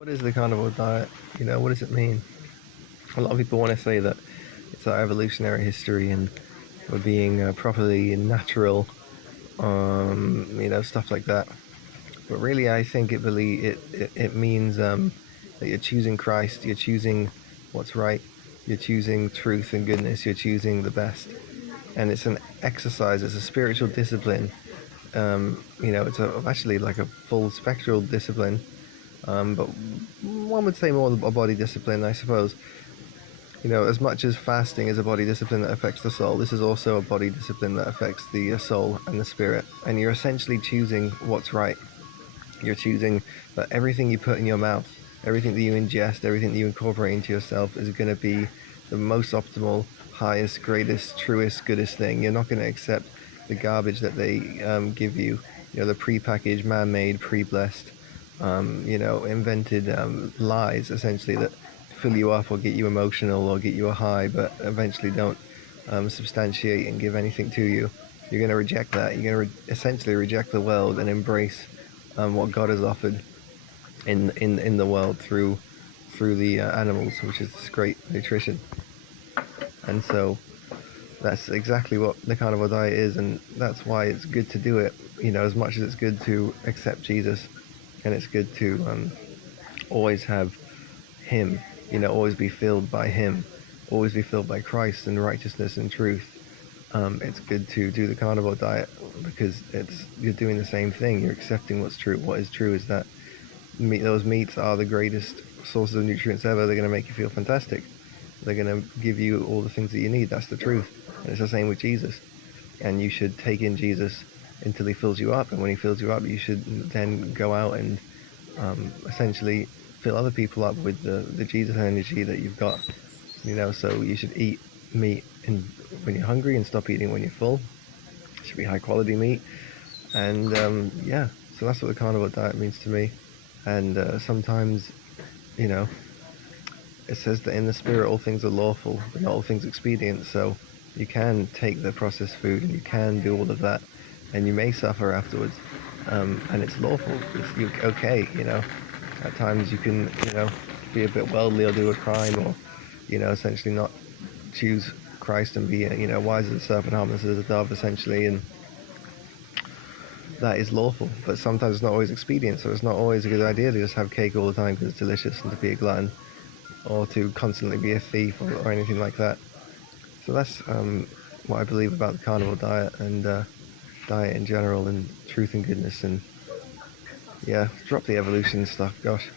What is the carnivore diet? What does it mean? A lot of people want to say that it's our evolutionary history and we're being properly natural, stuff like that. But really, I think it means that you're choosing Christ, you're choosing what's right, you're choosing truth and goodness, you're choosing the best. And it's an exercise, it's a spiritual discipline. It's actually like a full spectral discipline, but one would say more a body discipline, I suppose. As much as fasting is a body discipline that affects the soul, this is also a body discipline that affects the soul and the spirit. And you're essentially choosing what's right. You're choosing that everything you put in your mouth, everything that you ingest, everything that you incorporate into yourself is going to be the most optimal, highest, greatest, truest, goodest thing. You're not going to accept the garbage that they give you. The prepackaged, man-made, pre-blessed, invented lies, essentially, that fill you up or get you emotional or get you a high, but eventually don't substantiate and give anything to you. You're going to reject that. You're going to essentially reject the world and embrace what God has offered in the world through the animals, which is this great nutrition. And so that's exactly what the carnivore diet is, and that's why it's good to do it. As much as it's good to accept Jesus, and it's good to always have Him. Always be filled by Him, always be filled by Christ and righteousness and truth. It's good to do the carnivore diet because you're doing the same thing. You're accepting what's true. What is true is that those meats are the greatest sources of nutrients ever. They're going to make you feel fantastic. They're going to give you all the things that you need. That's the truth. And it's the same with Jesus. And you should take in Jesus until He fills you up. And when He fills you up, you should then go out and essentially fill other people up with the Jesus energy that you've got. So you should eat meat when you're hungry and stop eating when you're full. It should be high quality meat. And so that's what the carnivore diet means to me. And sometimes, you know, it says that in the spirit all things are lawful, but not all things expedient. So you can take the processed food and you can do all of that, and you may suffer afterwards. And it's lawful. It's okay. At times you can, be a bit worldly or do a crime, or, essentially not choose Christ and be, wise as a serpent, harmless as a dove, essentially, and that is lawful. But sometimes it's not always expedient, so it's not always a good idea to just have cake all the time because it's delicious and to be a glutton, or to constantly be a thief or anything like that. So that's what I believe about the carnivore diet and diet in general, and truth and goodness, and yeah, drop the evolution stuff, gosh.